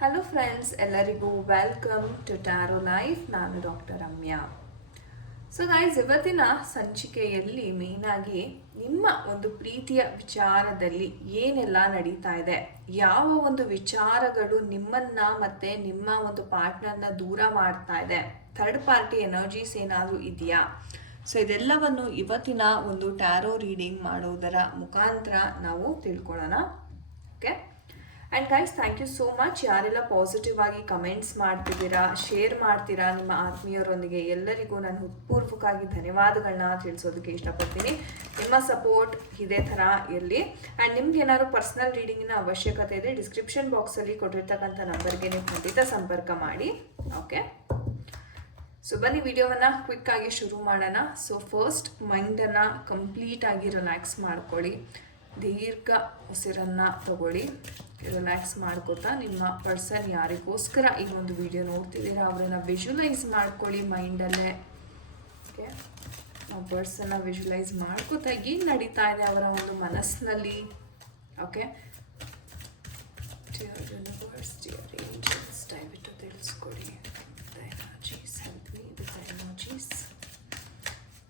Hello friends, ಎಲ್ಲರಿಗೂ welcome to taro life. ನಾನು doctor Ramya. So guys, ಇವತ್ತಿನ ಸಂಚಿಕೆಯಲ್ಲಿ ಮೇಯ್ನಾಗಿ ನಿಮ್ಮ ಒಂದು ಪ್ರೀತಿಯ ವಿಚಾರದಲ್ಲಿ ಏನೆಲ್ಲ ನಡೀತಾ ಇದೆ, ಯಾವ ಒಂದು ವಿಚಾರಗಳು ನಿಮ್ಮನ್ನ ಮತ್ತೆ ನಿಮ್ಮ ಒಂದು ಪಾರ್ಟ್ನರ್ನ ದೂರ ಮಾಡ್ತಾ ಇದೆ, ಥರ್ಡ್ ಪಾರ್ಟಿ ಎನರ್ಜೀಸ್ ಏನಾದರೂ ಇದೆಯಾ, ಸೊ ಇದೆಲ್ಲವನ್ನು ಇವತ್ತಿನ ಒಂದು ಟ್ಯಾರೋ ರೀಡಿಂಗ್ ಮಾಡೋದರ ಮುಖಾಂತರ ನಾವು ತಿಳ್ಕೊಳ್ಳೋಣ. Okay. And guys, thank you so much. ಯಾರೆಲ್ಲ ಪಾಸಿಟಿವ್ ಆಗಿ ಕಮೆಂಟ್ಸ್ ಮಾಡ್ತಿದ್ದೀರಾ, ಶೇರ್ ಮಾಡ್ತೀರಾ ನಿಮ್ಮ ಆತ್ಮೀಯರೊಂದಿಗೆ, ಎಲ್ಲರಿಗೂ ನಾನು ಹೃತ್ಪೂರ್ವಕವಾಗಿ ಧನ್ಯವಾದಗಳನ್ನ ತಿಳಿಸೋದಕ್ಕೆ ಇಷ್ಟಪಡ್ತೀನಿ. ನಿಮ್ಮ ಸಪೋರ್ಟ್ ಇದೇ ಥರ ಇರಲಿ. ಆ್ಯಂಡ್ ನಿಮ್ಗೆ ಏನಾದ್ರು ಪರ್ಸ್ನಲ್ ರೀಡಿಂಗಿನ ಅವಶ್ಯಕತೆ ಇದೆ, ಡಿಸ್ಕ್ರಿಪ್ಷನ್ ಬಾಕ್ಸಲ್ಲಿ ಕೊಟ್ಟಿರ್ತಕ್ಕಂಥ ನಂಬರ್ಗೆ ನೀವು ಖಂಡಿತ ಸಂಪರ್ಕ ಮಾಡಿ. ಓಕೆ. ಸೊ ಬನ್ನಿ, ವಿಡಿಯೋವನ್ನು ಕ್ವಿಕ್ಕಾಗಿ ಶುರು ಮಾಡೋಣ. ಸೊ ಫಸ್ಟ್ ಮೈಂಡನ್ನು ಕಂಪ್ಲೀಟಾಗಿ ರಿಲ್ಯಾಕ್ಸ್ ಮಾಡ್ಕೊಳ್ಳಿ. ದೀರ್ಘ ಉಸಿರನ್ನು ತಗೊಳ್ಳಿ. ರಿಲ್ಯಾಕ್ಸ್ ಮಾಡ್ಕೋತಾ ನಿಮ್ಮ ಪರ್ಸನ್ ಯಾರಿಗೋಸ್ಕರ ಈ ಒಂದು ವಿಡಿಯೋ ನೋಡ್ತಿದ್ದೀರಾ ಅವರನ್ನು ವಿಜುವಲೈಸ್ ಮಾಡ್ಕೊಳ್ಳಿ ಮೈಂಡಲ್ಲೇ. ಓಕೆ. ಆ ಪರ್ಸನ್ನ ವಿಜುವಲೈಸ್ ಮಾಡ್ಕೋತಾ ಏನು ನಡೀತಾ ಇದೆ ಅವರ ಒಂದು ಮನಸ್ಸಿನಲ್ಲಿ. ಓಕೆ. ದಯವಿಟ್ಟು ತಿಳಿಸ್ಕೊಡಿ. Energies help me, this energies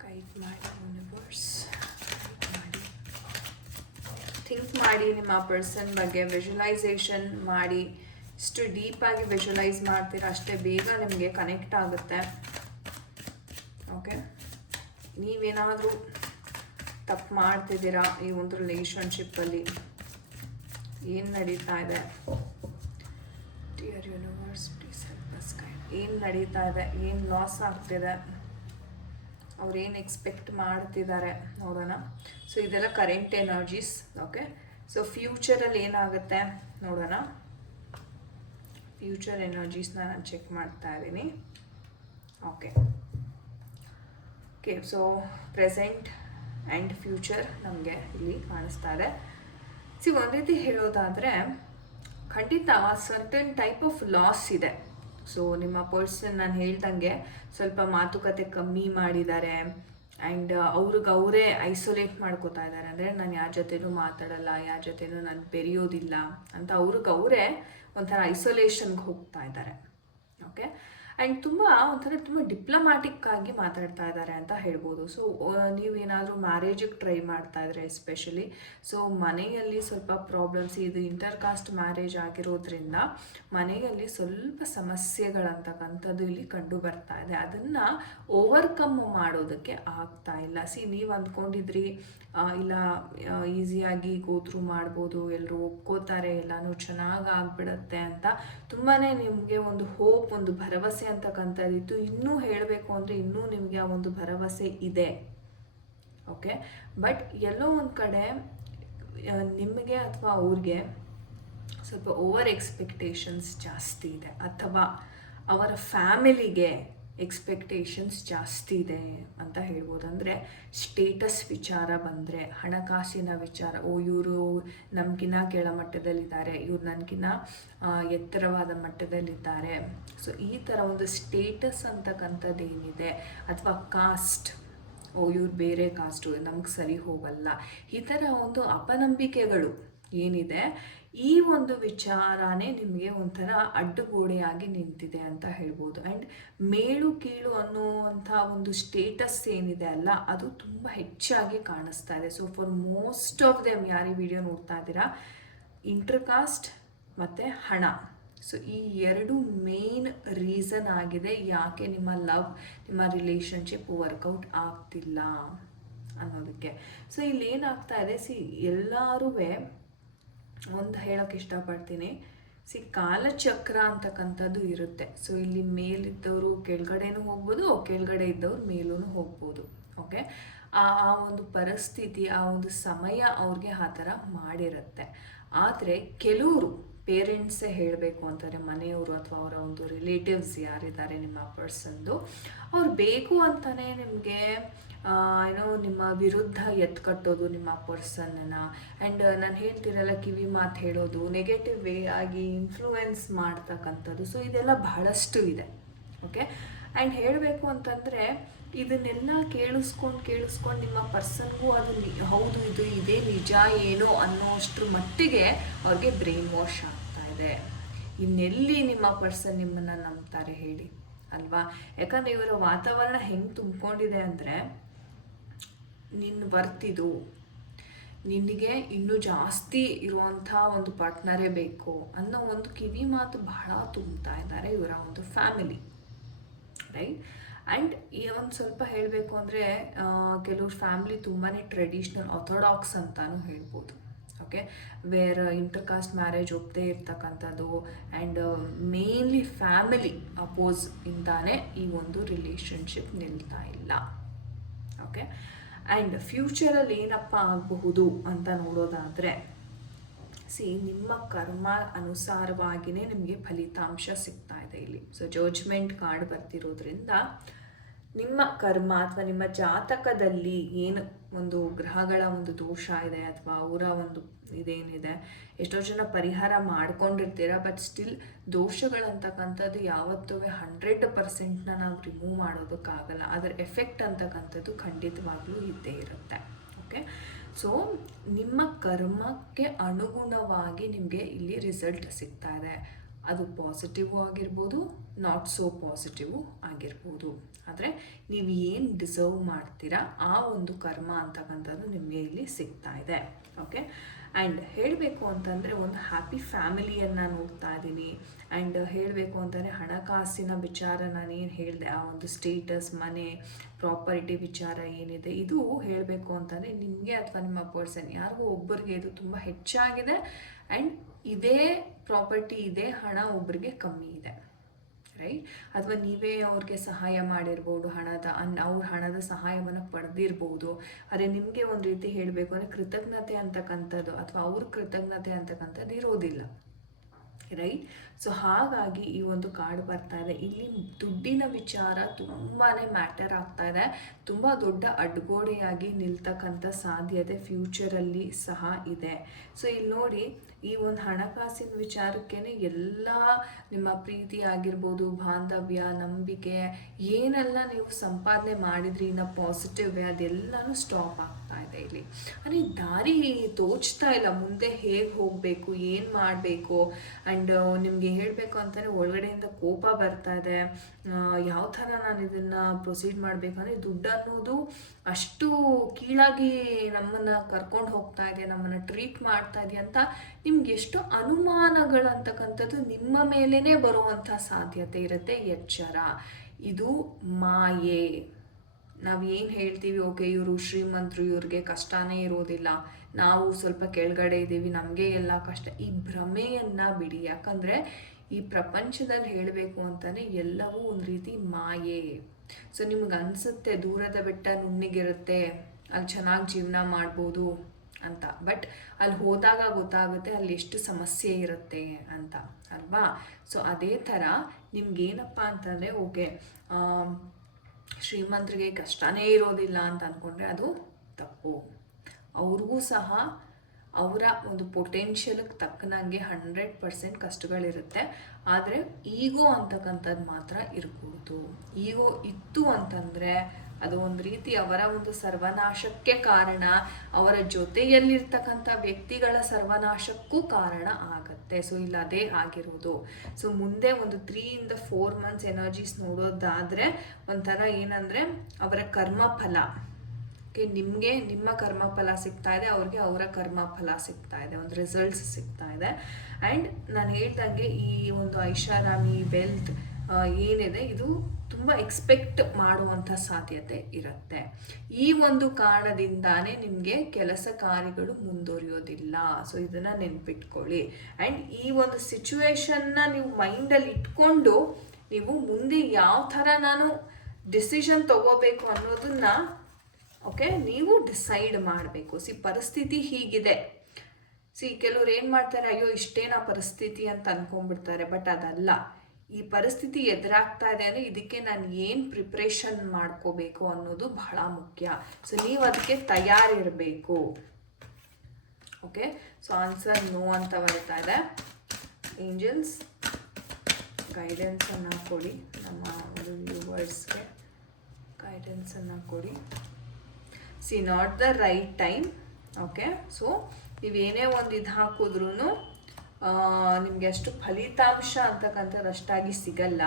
guide ಮಾಡಿ ಯೂನಿವರ್ಸ್. ಥಿಂಕ್ ಮಾಡಿ ನಿಮ್ಮ ಪರ್ಸನ್ ಬಗ್ಗೆ, ವಿಜುವಲೈಸೇಷನ್ ಮಾಡಿ. ಇಷ್ಟು ಡೀಪಾಗಿ ವಿಜುವಲೈಸ್ ಮಾಡ್ತೀರಾ ಅಷ್ಟೇ ಬೇಗ ನಿಮಗೆ ಕನೆಕ್ಟ್ ಆಗುತ್ತೆ. ಓಕೆ. ನೀವೇನಾದರೂ ತಪ್ಪು ಮಾಡ್ತಿದ್ದೀರಾ ಈ ಒಂದು ರಿಲೇಷನ್ಶಿಪ್ಪಲ್ಲಿ, ಏನು ನಡೀತಾ ಇದೆ, dear universe please help us guide. ಏನು ನಡೀತಾ ಇದೆ, ಏನು ಲಾಸ್ ಆಗ್ತಿದೆ, ಅವ್ರೇನು ಎಕ್ಸ್ಪೆಕ್ಟ್ ಮಾಡ್ತಿದ್ದಾರೆ ನೋಡೋಣ. ಸೊ ಇದೆಲ್ಲ ಕರೆಂಟ್ ಎನರ್ಜೀಸ್. ಓಕೆ. ಸೊ ಫ್ಯೂಚರಲ್ಲಿ ಏನಾಗುತ್ತೆ ನೋಡೋಣ. ಫ್ಯೂಚರ್ ಎನರ್ಜೀಸ್ನ ನಾನು ಚೆಕ್ ಮಾಡ್ತಾ ಇದ್ದೀನಿ. Okay. Okay. So present and future ನಮಗೆ ಇಲ್ಲಿ ಕಾಣಿಸ್ತಾ ಇದೆ. ಒಂದು ರೀತಿ ಹೇಳೋದಾದರೆ ಖಂಡಿತ ಸರ್ಟನ್ ಟೈಪ್ ಆಫ್ ಲಾಸ್ ಇದೆ. ಸೊ ನಿಮ್ಮ ಪರ್ಸನ್ ನಾನು ಹೇಳ್ದಂಗೆ ಸ್ವಲ್ಪ ಮಾತುಕತೆ ಕಮ್ಮಿ ಮಾಡಿದ್ದಾರೆ. ಆ್ಯಂಡ್ ಅವ್ರಿಗವರೇ ಐಸೋಲೇಟ್ ಮಾಡ್ಕೋತಾ ಇದ್ದಾರೆ. ಅಂದರೆ ನಾನು ಯಾರ ಜೊತೆನೂ ಮಾತಾಡಲ್ಲ, ಯಾರ ಜೊತೆನೂ ನಾನು ಬೆರೆಯೋದಿಲ್ಲ ಅಂತ ಅವ್ರಿಗವರೇ ಒಂಥರ ಐಸೋಲೇಷನ್ಗೆ ಹೋಗ್ತಾ ಇದ್ದಾರೆ. ಓಕೆ. ಆ್ಯಂಡ್ ತುಂಬ ಡಿಪ್ಲೊಮ್ಯಾಟಿಕ್ ಆಗಿ ಮಾತಾಡ್ತಾ ಇದ್ದಾರೆ ಅಂತ ಹೇಳ್ಬೋದು. ಸೊ ನೀವೇನಾದರೂ ಮ್ಯಾರೇಜಿಗೆ ಟ್ರೈ ಮಾಡ್ತಾ ಇದ್ರೆ ಎಸ್ಪೆಷಲಿ, ಸೊ ಮನೆಯಲ್ಲಿ ಸ್ವಲ್ಪ ಪ್ರಾಬ್ಲಮ್ಸ್, ಇದು ಇಂಟರ್ ಕಾಸ್ಟ್ ಮ್ಯಾರೇಜ್ ಆಗಿರೋದ್ರಿಂದ ಮನೆಯಲ್ಲಿ ಸ್ವಲ್ಪ ಸಮಸ್ಯೆಗಳಂತಕ್ಕಂಥದ್ದು ಇಲ್ಲಿ ಕಂಡು ಬರ್ತಾ ಇದೆ. ಅದನ್ನು ಓವರ್ಕಮ್ ಮಾಡೋದಕ್ಕೆ ಆಗ್ತಾ ಇಲ್ಲ. ನೀವು ಅಂದ್ಕೊಂಡಿದ್ರಿ ಇಲ್ಲ ಈಸಿಯಾಗಿ ಗೋತ್ರು ಮಾಡ್ಬೋದು, ಎಲ್ಲರೂ ಒಪ್ಕೋತಾರೆ, ಎಲ್ಲನೂ ಚೆನ್ನಾಗಿ ಆಗ್ಬಿಡತ್ತೆ ಅಂತ ತುಂಬಾ ನಿಮಗೆ ಒಂದು ಹೋಪ್, ಒಂದು ಭರವಸೆ ಅಂತಕ್ಕಂಥದ್ದಿತ್ತು. ಇನ್ನೂ ಹೇಳಬೇಕು ಅಂದರೆ ಇನ್ನೂ ನಿಮಗೆ ಆ ಒಂದು ಭರವಸೆ ಇದೆ. ಓಕೆ. ಬಟ್ ಎಲ್ಲೋ ಒಂದು ಕಡೆ ನಿಮಗೆ ಅಥವಾ ಅವ್ರಿಗೆ ಸ್ವಲ್ಪ ಓವರ್ ಎಕ್ಸ್ಪೆಕ್ಟೇಷನ್ಸ್ ಜಾಸ್ತಿ ಇದೆ, ಅಥವಾ ಅವರ ಫ್ಯಾಮಿಲಿಗೆ ಎಕ್ಸ್ಪೆಕ್ಟೇಷನ್ಸ್ ಜಾಸ್ತಿ ಇದೆ ಅಂತ ಹೇಳ್ಬೋದು. ಅಂದರೆ ಸ್ಟೇಟಸ್ ವಿಚಾರ ಬಂದರೆ, ಹಣಕಾಸಿನ ವಿಚಾರ, ಇವರು ನಮಗಿನ್ನ ಕೆಳಮಟ್ಟದಲ್ಲಿದ್ದಾರೆ, ಇವ್ರು ನನಗಿನ್ನ ಎತ್ತರವಾದ ಮಟ್ಟದಲ್ಲಿದ್ದಾರೆ. ಸೊ ಈ ಥರ ಒಂದು ಸ್ಟೇಟಸ್ ಅಂತಕ್ಕಂಥದ್ದು ಏನಿದೆ, ಅಥವಾ ಕಾಸ್ಟ್, ಇವ್ರು ಬೇರೆ ಕಾಸ್ಟು, ನಮ್ಗೆ ಸರಿ ಹೋಗಲ್ಲ, ಈ ಥರ ಒಂದು ಅಪನಂಬಿಕೆಗಳು ಏನಿದೆ, ಈ ಒಂದು ವಿಚಾರನೇ ನಿಮಗೆ ಒಂಥರ ಅಡ್ಡಗೋಡೆಯಾಗಿ ನಿಂತಿದೆ ಅಂತ ಹೇಳ್ಬೋದು. ಆ್ಯಂಡ್ ಮೇಲು ಕೀಳು ಅನ್ನುವಂಥ ಒಂದು ಸ್ಟೇಟಸ್ ಏನಿದೆ ಅಲ್ಲ, ಅದು ತುಂಬ ಹೆಚ್ಚಾಗಿ ಕಾಣಿಸ್ತಾ ಇದೆ. So for most of them ಯಾರು ಈ ವಿಡಿಯೋ ನೋಡ್ತಾ ಇದ್ದೀರಾ, ಇಂಟರ್ ಕಾಸ್ಟ್ ಮತ್ತು ಹಣ, ಸೊ ಈ ಎರಡು ಮೇನ್ ರೀಸನ್ ಆಗಿದೆ ಯಾಕೆ ನಿಮ್ಮ ರಿಲೇಷನ್ಶಿಪ್ ವರ್ಕೌಟ್ ಆಗ್ತಿಲ್ಲ ಅನ್ನೋದಕ್ಕೆ. ಸೊ ಇಲ್ಲಿ ಏನಾಗ್ತಾ ಇದೆ, ಎಲ್ಲರೂ ಒಂದು ಹೇಳೋಕ್ಕೆ ಇಷ್ಟಪಡ್ತೀನಿ. ಕಾಲಚಕ್ರ ಅಂತಕ್ಕಂಥದ್ದು ಇರುತ್ತೆ. ಸೊ ಇಲ್ಲಿ ಮೇಲಿದ್ದವರು ಕೆಳಗಡೆನೂ ಹೋಗ್ಬೋದು, ಕೆಳಗಡೆ ಇದ್ದವ್ರು ಮೇಲೂ ಹೋಗ್ಬೋದು. ಓಕೆ. ಆ ಒಂದು ಪರಿಸ್ಥಿತಿ, ಆ ಒಂದು ಸಮಯ ಅವ್ರಿಗೆ ಆ ಥರ ಮಾಡಿರುತ್ತೆ. ಆದರೆ ಕೆಲವರು ಪೇರೆಂಟ್ಸೇ ಹೇಳಬೇಕು ಅಂತಾರೆ, ಮನೆಯವರು ಅಥವಾ ಅವರ ಒಂದು ರಿಲೇಟಿವ್ಸ್ ಯಾರಿದ್ದಾರೆ ನಿಮ್ಮ ಪರ್ಸನ್ದು, ಅವ್ರು ಬೇಕು ಅಂತಲೇ ನಿಮಗೆ ನಿಮ್ಮ ವಿರುದ್ಧ ಎತ್ಕಟ್ಟೋದು ನಿಮ್ಮ ಪರ್ಸನ್ನ. ಆ್ಯಂಡ್ ನಾನು ಹೇಳ್ತಿರಲ್ಲ, ಕಿವಿ ಮಾತು ಹೇಳೋದು, ನೆಗೆಟಿವ್ ವೇ ಆಗಿ ಇನ್ಫ್ಲೂಯೆನ್ಸ್ ಮಾಡ್ತಕ್ಕಂಥದ್ದು. ಸೊ ಇದೆಲ್ಲ ಬಹಳಷ್ಟು ಇದೆ. ಓಕೆ. ಆ್ಯಂಡ್ ಹೇಳಬೇಕು ಅಂತಂದರೆ ಇದನ್ನೆಲ್ಲ ಕೇಳಿಸ್ಕೊಂಡು ನಿಮ್ಮ ಪರ್ಸನ್ಗೂ ಅದು ಹೌದು ಇದೇ ನಿಜ ಏನೋ ಅನ್ನೋಷ್ಟ್ರ ಮಟ್ಟಿಗೆ ಅವ್ರಿಗೆ ಬ್ರೈನ್ ವಾಶ್ ಆಗ್ತಾ ಇದೆ. ಇನ್ನೆಲ್ಲಿ ನಿಮ್ಮ ಪರ್ಸನ್ ನಿಮ್ಮನ್ನು ನಂಬ್ತಾರೆ ಹೇಳಿ ಅಲ್ವಾ? ಯಾಕಂದರೆ ಇವರ ವಾತಾವರಣ ಹೆಂಗೆ ತುಂಬಿಕೊಂಡಿದೆ ಅಂದರೆ, ನಿನ್ನ ಬರ್ತಿದು, ನಿನಗೆ ಇನ್ನೂ ಜಾಸ್ತಿ ಇರುವಂಥ ಒಂದು ಪಾರ್ಟ್ನರೇ ಬೇಕು ಅನ್ನೋ ಒಂದು ಕಿವಿ ಮಾತು ಬಹಳ ತುಂಬ್ತಾ ಇದ್ದಾರೆ ಇವರ ಒಂದು ಫ್ಯಾಮಿಲಿ, ರೈಟ್? ಆ್ಯಂಡ್ ಈ ಒಂದು ಸ್ವಲ್ಪ ಹೇಳಬೇಕು ಅಂದರೆ, ಕೆಲವ್ರ ಫ್ಯಾಮಿಲಿ ತುಂಬಾ ಟ್ರೆಡಿಷ್ನಲ್ ಆರ್ಥೋಡಾಕ್ಸ್ ಅಂತಾನು ಹೇಳ್ಬೋದು. ಓಕೆ, ವೇರ್ ಇಂಟರ್ಕಾಸ್ಟ್ ಮ್ಯಾರೇಜ್ ಒಪ್ಪದೇ ಇರ್ತಕ್ಕಂಥದ್ದು, ಆ್ಯಂಡ್ ಮೇನ್ಲಿ ಫ್ಯಾಮಿಲಿ ಅಪೋಸ್ ಇಂದಾನೆ ಈ ಒಂದು ರಿಲೇಷನ್ಶಿಪ್ ನಿಲ್ತಾ ಇಲ್ಲ. ಓಕೆ, ಆ್ಯಂಡ್ ಫ್ಯೂಚರಲ್ಲಿ ಏನಪ್ಪ ಆಗಬಹುದು ಅಂತ ನೋಡೋದಾದರೆ, ನಿಮ್ಮ ಕರ್ಮ ಅನುಸಾರವಾಗಿಯೇ ನಿಮಗೆ ಫಲಿತಾಂಶ ಸಿಗ್ತಾ ಇದೆ ಇಲ್ಲಿ. ಸೊ ಜಡ್ಜ್ಮೆಂಟ್ ಕಾರ್ಡ್ ಬರ್ತಿರೋದ್ರಿಂದ ನಿಮ್ಮ ಕರ್ಮ ಅಥವಾ ನಿಮ್ಮ ಜಾತಕದಲ್ಲಿ ಏನು ಒಂದು ಗ್ರಹಗಳ ಒಂದು ದೋಷ ಇದೆ ಅಥವಾ ಅವರ ಒಂದು ಇದೇನಿದೆ, ಎಷ್ಟೋ ಜನ ಪರಿಹಾರ ಮಾಡ್ಕೊಂಡಿರ್ತೀರ, ಬಟ್ ಸ್ಟಿಲ್ ದೋಷಗಳಂತಕ್ಕಂಥದ್ದು ಯಾವತ್ತೂ 100% ನಾವು ರಿಮೂವ್ ಮಾಡೋದಕ್ಕಾಗಲ್ಲ. ಅದರ ಎಫೆಕ್ಟ್ ಅಂತಕ್ಕಂಥದ್ದು ಖಂಡಿತವಾಗ್ಲೂ ಇದ್ದೇ ಇರುತ್ತೆ. ಓಕೆ, ಸೊ ನಿಮ್ಮ ಕರ್ಮಕ್ಕೆ ಅನುಗುಣವಾಗಿ ನಿಮಗೆ ಇಲ್ಲಿ ರಿಸಲ್ಟ್ ಸಿಗ್ತಾ ಇದೆ. ಅದು ಪಾಸಿಟಿವ್ ಆಗಿರ್ಬೋದು, ನಾಟ್ ಸೋ ಪಾಸಿಟಿವ್ ಆಗಿರ್ಬೋದು. ಆದರೆ ನೀವು ಏನು ಡಿಸರ್ವ್ ಮಾಡ್ತೀರಾ ಆ ಒಂದು ಕರ್ಮ ಅಂತಕ್ಕಂಥದ್ದು ನಿಮಗೆ ಇಲ್ಲಿ ಸಿಗ್ತಾ ಇದೆ. ಓಕೆ, ಆ್ಯಂಡ್ ಹೇಳಬೇಕು ಅಂತಂದರೆ ಒಂದು ಹ್ಯಾಪಿ ಫ್ಯಾಮಿಲಿಯನ್ನು ನೋಡ್ತಾ ಇದ್ದೀನಿ. ಆ್ಯಂಡ್ ಹೇಳಬೇಕು ಅಂತಂದರೆ ಹಣಕಾಸಿನ ವಿಚಾರ ನಾನೇನು ಹೇಳಿದೆ, ಆ ಒಂದು ಸ್ಟೇಟಸ್, ಮನೆ, ಪ್ರಾಪರ್ಟಿ ವಿಚಾರ ಏನಿದೆ, ಇದು ಹೇಳಬೇಕು ಅಂತಂದರೆ ನಿಮಗೆ ಅಥವಾ ನಿಮ್ಮ ಪರ್ಸನ್ ಯಾರಿಗೂ ಒಬ್ಬರಿಗೆ ಇದು ತುಂಬ ಹೆಚ್ಚಾಗಿದೆ. ಆ್ಯಂಡ್ ಇದೇ ಪ್ರಾಪರ್ಟಿ ಇದೆ, ಹಣ ಒಬ್ಬರಿಗೆ ಕಮ್ಮಿ ಇದೆ, ರೈಟ್? ಅಥವಾ ನೀವೇ ಅವ್ರಿಗೆ ಸಹಾಯ ಮಾಡಿರ್ಬೋದು, ಅವ್ರ ಹಣದ ಸಹಾಯವನ್ನು ಪಡೆದಿರ್ಬೋದು. ಆದರೆ ನಿಮಗೆ ಒಂದು ರೀತಿ ಹೇಳಬೇಕು ಅಂದರೆ ಕೃತಜ್ಞತೆ ಅಂತಕ್ಕಂಥದ್ದು ಅಥವಾ ಅವ್ರ ಕೃತಜ್ಞತೆ ಅಂತಕ್ಕಂಥದ್ದು ಇರೋದಿಲ್ಲ, ರೈಟ್? ಸೊ ಹಾಗಾಗಿ ಈ ಒಂದು ಕಾರ್ಡ್ ಬರ್ತಾ ಇದೆ. ಇಲ್ಲಿ ದುಡ್ಡಿನ ವಿಚಾರ ತುಂಬಾ ಮ್ಯಾಟರ್ ಆಗ್ತಾ ಇದೆ. ತುಂಬ ದೊಡ್ಡ ಅಡ್ಗೋಡೆಯಾಗಿ ನಿಲ್ತಕ್ಕಂಥ ಸಾಧ್ಯತೆ ಫ್ಯೂಚರಲ್ಲಿ ಸಹ ಇದೆ. ಸೊ ಇಲ್ಲಿ ನೋಡಿ, ಈ ಒಂದು ಹಣಕಾಸಿನ ವಿಚಾರಕ್ಕೇ ಎಲ್ಲ ನಿಮ್ಮ ಪ್ರೀತಿ ಆಗಿರ್ಬೋದು, ಬಾಂಧವ್ಯ, ನಂಬಿಕೆ ಏನೆಲ್ಲ ನೀವು ಸಂಪಾದನೆ ಮಾಡಿದ್ರಿ ಇನ್ನು ಪಾಸಿಟಿವ್ ವೇ, ಅದೆಲ್ಲನೂ ಸ್ಟಾಪ್ ಆಗ್ತಾ ಇದೆ ಇಲ್ಲಿ. ಅಂದರೆ ದಾರಿ ತೋಚ್ತಾ ಇಲ್ಲ, ಮುಂದೆ ಹೇಗೆ ಹೋಗಬೇಕು, ಏನು ಮಾಡಬೇಕು. ಆ್ಯಂಡ್ ನಿಮಗೆ ಹೇಳಬೇಕು ಅಂತಲೇ ಒಳಗಡೆಯಿಂದ ಕೋಪ ಬರ್ತಾ ಇದೆ. ಯಾವ ಥರ ನಾನು ಇದನ್ನು ಪ್ರೊಸೀಡ್ ಮಾಡಬೇಕು ಅಂದರೆ, ದುಡ್ಡು ಅನ್ನೋದು ಅಷ್ಟು ಕೀಳಾಗಿ ನಮ್ಮನ್ನು ಕರ್ಕೊಂಡು ಹೋಗ್ತಾ ಇದೆ, ನಮ್ಮನ್ನು ಟ್ರೀಟ್ ಮಾಡ್ತಾ ಇದೆ ಅಂತ ನಿಮ್ಗೆ ಎಷ್ಟು ಅನುಮಾನಗಳಂತಕ್ಕಂಥದ್ದು ನಿಮ್ಮ ಮೇಲೇ ಬರುವಂಥ ಸಾಧ್ಯತೆ ಇರುತ್ತೆ. ಎಚ್ಚರ, ಇದು ಮಾಯೆ. ನಾವು ಏನು ಹೇಳ್ತೀವಿ, ಓಕೆ ಇವರು ಶ್ರೀಮಂತರು, ಇವ್ರಿಗೆ ಕಷ್ಟನೇ ಇರೋದಿಲ್ಲ, ನಾವು ಸ್ವಲ್ಪ ಕೆಳಗಡೆ ಇದ್ದೀವಿ, ನಮಗೆ ಎಲ್ಲ ಕಷ್ಟ, ಈ ಭ್ರಮೆಯನ್ನು ಬಿಡಿ. ಯಾಕಂದರೆ ಈ ಪ್ರಪಂಚದಲ್ಲಿ ಹೇಳಬೇಕು ಅಂತಲೇ ಎಲ್ಲವೂ ಒಂದು ರೀತಿ ಮಾಯೆ. ಸೊ ನಿಮ್ಗೆ ಅನಿಸುತ್ತೆ ದೂರದ ಬೆಟ್ಟ ನುಣ್ಣಿಗಿರುತ್ತೆ, ಅಲ್ಲಿ ಚೆನ್ನಾಗಿ ಜೀವನ ಮಾಡ್ಬೋದು ಅಂತ, ಬಟ್ ಅಲ್ಲಿ ಹೋದಾಗ ಗೊತ್ತಾಗುತ್ತೆ ಅಲ್ಲಿ ಎಷ್ಟು ಸಮಸ್ಯೆ ಇರುತ್ತೆ ಅಂತ, ಅಲ್ವಾ? ಸೊ ಅದೇ ಥರ ನಿಮ್ಗೇನಪ್ಪ ಅಂತಂದರೆ, ಓಕೆ ಶ್ರೀಮಂತರಿಗೆ ಕಷ್ಟನೇ ಇರೋದಿಲ್ಲ ಅಂತ ಅಂದ್ಕೊಂಡ್ರೆ ಅದು ತಪ್ಪು. ಅವ್ರಿಗೂ ಸಹ ಅವರ ಒಂದು ಪೊಟೆನ್ಷಿಯಲ್ಗೆ ತಕ್ಕನಂಗೆ 100% ಕಷ್ಟಗಳಿರುತ್ತೆ. ಆದರೆ ಈಗೋ ಅಂತಕ್ಕಂಥದ್ದು ಮಾತ್ರ ಇರಕೂಡ್ದು. ಈಗೋ ಇತ್ತು ಅಂತಂದರೆ ಅದು ಒಂದು ರೀತಿ ಅವರ ಒಂದು ಸರ್ವನಾಶಕ್ಕೆ ಕಾರಣ, ಅವರ ಜೊತೆಯಲ್ಲಿರ್ತಕ್ಕಂಥ ವ್ಯಕ್ತಿಗಳ ಸರ್ವನಾಶಕ್ಕೂ ಕಾರಣ ಆಗುತ್ತೆ. ಸೊ ಇಲ್ಲ ಅದೇ ಆಗಿರೋದು. ಸೊ ಮುಂದೆ ಒಂದು 3 to 4 months ಎನರ್ಜೀಸ್ ನೋಡೋದಾದರೆ ಒಂಥರ ಏನಂದರೆ ಅವರ ಕರ್ಮಫಲ, ನಿಮಗೆ ನಿಮ್ಮ ಕರ್ಮಫಲ ಸಿಗ್ತಾ ಇದೆ, ಅವ್ರಿಗೆ ಅವರ ಕರ್ಮಫಲ ಸಿಗ್ತಾ ಇದೆ, ಒಂದು ರಿಸಲ್ಟ್ಸ್ ಸಿಗ್ತಾ ಇದೆ. ಆ್ಯಂಡ್ ನಾನು ಹೇಳ್ದಂಗೆ ಈ ಒಂದು ಐಷಾರಾಮಿ, ವೆಲ್ತ್ ಏನಿದೆ ಇದು ತುಂಬ ಎಕ್ಸ್ಪೆಕ್ಟ್ ಮಾಡುವಂಥ ಸಾಧ್ಯತೆ ಇರುತ್ತೆ. ಈ ಒಂದು ಕಾರಣದಿಂದಾನೇ ನಿಮಗೆ ಕೆಲಸ ಕಾರ್ಯಗಳು ಮುಂದುವರಿಯೋದಿಲ್ಲ. ಸೊ ಇದನ್ನು ನೆನ್ಪಿಟ್ಕೊಳ್ಳಿ. ಆ್ಯಂಡ್ ಈ ಒಂದು ಸಿಚುವೇಶನ್ನ ನೀವು ಮೈಂಡಲ್ಲಿ ಇಟ್ಕೊಂಡು ನೀವು ಮುಂದೆ ಯಾವ ಥರ ನಾನು ಡಿಸಿಷನ್ ತಗೋಬೇಕು ಅನ್ನೋದನ್ನು ಓಕೆ ನೀವು ಡಿಸೈಡ್ ಮಾಡಬೇಕು. ಪರಿಸ್ಥಿತಿ ಹೀಗಿದೆ. ಕೆಲವ್ರು ಏನು ಮಾಡ್ತಾರೆ, ಅಯ್ಯೋ ಇಷ್ಟೇನಾ ಪರಿಸ್ಥಿತಿ ಅಂತ ಅಂದ್ಕೊಂಡ್ಬಿಡ್ತಾರೆ. ಬಟ್ ಅದಲ್ಲ, ಈ ಪರಿಸ್ಥಿತಿ ಎದುರಾಗ್ತಾ ಇದೆ ಅಂದರೆ ಇದಕ್ಕೆ ನಾನು ಏನು ಪ್ರಿಪ್ರೇಷನ್ ಮಾಡ್ಕೋಬೇಕು ಅನ್ನೋದು ಬಹಳ ಮುಖ್ಯ. ಸೊ ನೀವು ಅದಕ್ಕೆ ತಯಾರಿರಬೇಕು. ಓಕೆ, ಸೊ ಆನ್ಸರ್ ನೋ ಅಂತ ಬರ್ತಾ ಇದೆ. ಏಂಜಲ್ಸ್ ಗೈಡೆನ್ಸನ್ನು ಕೊಡಿ, ನಮ್ಮ ಒಂದು ವ್ಯೂವರ್ಸ್ಗೆ ಗೈಡೆನ್ಸನ್ನು ಕೊಡಿ. Not the right time. Okay, so ನೀವೇನೇ ಒಂದು ಇದು ಹಾಕಿದ್ರೂ ನಿಮಗೆ ಅಷ್ಟು ಫಲಿತಾಂಶ ಅಂತಕ್ಕಂಥದ್ದು ಅಷ್ಟಾಗಿ ಸಿಗಲ್ಲ.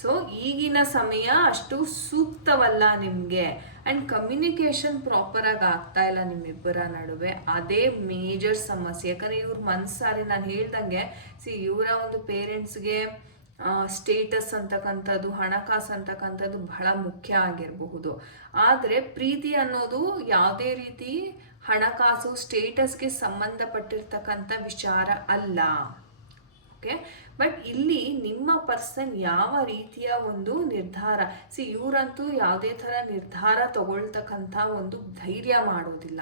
ಸೊ ಈಗಿನ ಸಮಯ ಅಷ್ಟು ಸೂಕ್ತವಲ್ಲ ನಿಮಗೆ. ಆ್ಯಂಡ್ ಕಮ್ಯುನಿಕೇಷನ್ ಪ್ರಾಪರಾಗಿ ಆಗ್ತಾ ಇಲ್ಲ ನಿಮ್ಮಿಬ್ಬರ ನಡುವೆ, ಅದೇ ಮೇಜರ್ ಸಮಸ್ಯೆ. ಯಾಕಂದರೆ ಇವ್ರ ಮನಸ್ಸಾರಿ ನಾನು ಹೇಳ್ದಂಗೆ ಇವರ ಒಂದು ಪೇರೆಂಟ್ಸ್ಗೆ ಸ್ಟೇಟಸ್ ಅಂತಕ್ಕಂಥದ್ದು, ಹಣಕಾಸು ಅಂತಕ್ಕಂಥದ್ದು ಬಹಳ ಮುಖ್ಯ ಆಗಿರಬಹುದು. ಆದರೆ ಪ್ರೀತಿ ಅನ್ನೋದು ಯಾವುದೇ ರೀತಿ ಹಣಕಾಸು ಸ್ಟೇಟಸ್ಗೆ ಸಂಬಂಧಪಟ್ಟಿರ್ತಕ್ಕಂಥ ವಿಚಾರ ಅಲ್ಲ. ಓಕೆ, ಬಟ್ ಇಲ್ಲಿ ನಿಮ್ಮ ಪರ್ಸನ್ ಯಾವ ರೀತಿಯ ಒಂದು ನಿರ್ಧಾರ, ಇವರಂತೂ ಯಾವುದೇ ಥರ ನಿರ್ಧಾರ ತಗೊಳ್ತಕ್ಕಂಥ ಒಂದು ಧೈರ್ಯ ಮಾಡೋದಿಲ್ಲ.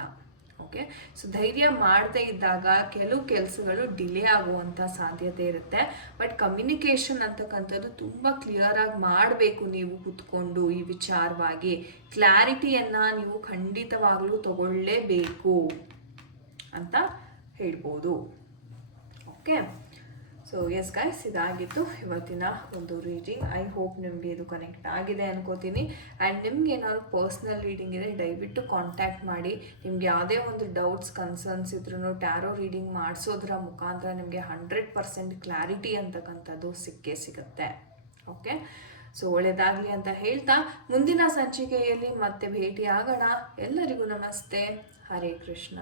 ಓಕೆ, ಸೊ ಧೈರ್ಯ ಮಾಡದೇ ಇದ್ದಾಗ ಕೆಲವು ಕೆಲಸಗಳು ಡಿಲೇ ಆಗುವಂಥ ಸಾಧ್ಯತೆ ಇರುತ್ತೆ. ಬಟ್ ಕಮ್ಯುನಿಕೇಷನ್ ಅಂತಕ್ಕಂಥದ್ದು ತುಂಬ ಕ್ಲಿಯರಾಗಿ ಮಾಡಬೇಕು. ನೀವು ಕೂತ್ಕೊಂಡು ಈ ವಿಚಾರವಾಗಿ ಕ್ಲಾರಿಟಿಯನ್ನು ನೀವು ಖಂಡಿತವಾಗ್ಲೂ ತಗೊಳ್ಳೇಬೇಕು ಅಂತ ಹೇಳ್ಬೋದು. ಓಕೆ, ಸೊ ಎಸ್ ಗೈಸ್, ಇದಾಗಿತ್ತು ಇವತ್ತಿನ ಒಂದು ರೀಡಿಂಗ್. ಐ ಹೋಪ್ ನಿಮಗೆ ಇದು ಕನೆಕ್ಟ್ ಆಗಿದೆ ಅನ್ಕೋತೀನಿ. ಆ್ಯಂಡ್ ನಿಮ್ಗೆ ಏನಾದ್ರು ಪರ್ಸ್ನಲ್ ರೀಡಿಂಗ್ ಇದೆ ದಯವಿಟ್ಟು ಕಾಂಟ್ಯಾಕ್ಟ್ ಮಾಡಿ. ನಿಮ್ಗೆ ಯಾವುದೇ ಒಂದು ಡೌಟ್ಸ್ ಕನ್ಸರ್ನ್ಸ್ ಇದ್ರೂ ಟ್ಯಾರೋ ರೀಡಿಂಗ್ ಮಾಡಿಸೋದ್ರ ಮುಖಾಂತರ ನಿಮಗೆ 100% ಕ್ಲಾರಿಟಿ ಅಂತಕ್ಕಂಥದ್ದು ಸಿಕ್ಕೇ ಸಿಗುತ್ತೆ. ಓಕೆ, ಸೊ ಒಳ್ಳೆಯದಾಗಲಿ ಅಂತ ಹೇಳ್ತಾ ಮುಂದಿನ ಸಂಚಿಕೆಯಲ್ಲಿ ಮತ್ತೆ ಭೇಟಿ ಆಗೋಣ. ಎಲ್ಲರಿಗೂ ನಮಸ್ತೆ. ಹರೇ ಕೃಷ್ಣ.